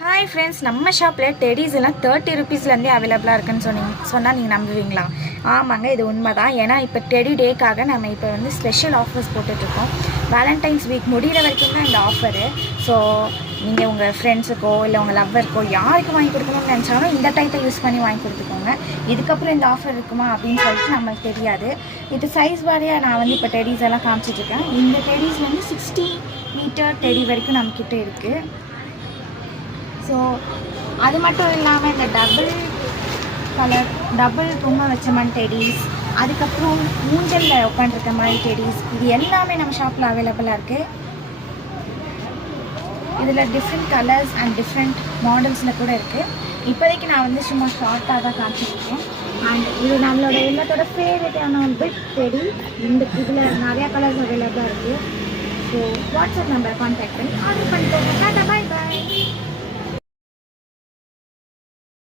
Hi friends, நம்ம ஷாப்பில் Teddy's எல்லாம் 30 ருபீஸ்லேருந்தே அவைலபிளாக இருக்குன்னு சொன்னால் நீங்கள் நம்புவீங்களா? ஆமாங்க, இது உண்மை தான். ஏன்னா இப்போ டெடி டேக்காக நம்ம இப்போ வந்து ஸ்பெஷல் ஆஃபர்ஸ் போட்டுட்ருக்கோம். வேலண்டைன்ஸ் வீக் முடிகிற வரைக்கும் தான் இந்த ஆஃபரு. ஸோ நீங்கள் உங்கள் ஃப்ரெண்ட்ஸுக்கோ இல்லை உங்கள் லவ்வருக்கோ யாருக்கு வாங்கி கொடுக்கணும்னு நினச்சாலும் இந்த டைத்தை யூஸ் பண்ணி வாங்கி கொடுத்துக்கோங்க. இதுக்கப்புறம் இந்த ஆஃபர் இருக்குமா அப்படின்னு சொல்லிட்டு நம்மளுக்கு தெரியாது. இது சைஸ் வாரியாக நான் வந்து இப்போ டெடிஸ் எல்லாம் காமிச்சிட்ருக்கேன். இந்த டெடிஸ் வந்து 60 மீட்டர் டெடி வரைக்கும் நம்மக்கிட்ட இருக்குது. ஸோ அது மட்டும் இல்லாமல் இந்த டபுள் பொம்மை வச்ச டெடிஸ், அதுக்கப்புறம் ஊஞ்சலில் உட்காந்துருக்க மாதிரி டெடிஸ், இது எல்லாமே நம்ம ஷாப்பில் அவைலபிளாக இருக்குது. இதில் டிஃப்ரெண்ட் கலர்ஸ் அண்ட் டிஃப்ரெண்ட் மாடல்ஸில் கூட இருக்குது. இப்போதைக்கு நான் வந்து சும்மா ஷார்ட்டாக தான் காமிச்சிருக்கேன். அண்ட் இது நம்மளோட எல்லாத்தோட ஃபேவரட்டான பிக் டெடி. இதில் நிறையா கலர்ஸ் அவைலபிளாக இருக்குது. ஸோ வாட்ஸ்அப் நம்பரை கான்டாக்ட் பண்ணி ஆர்டர் பண்ணிக்கோங்க. பாய் பாய்.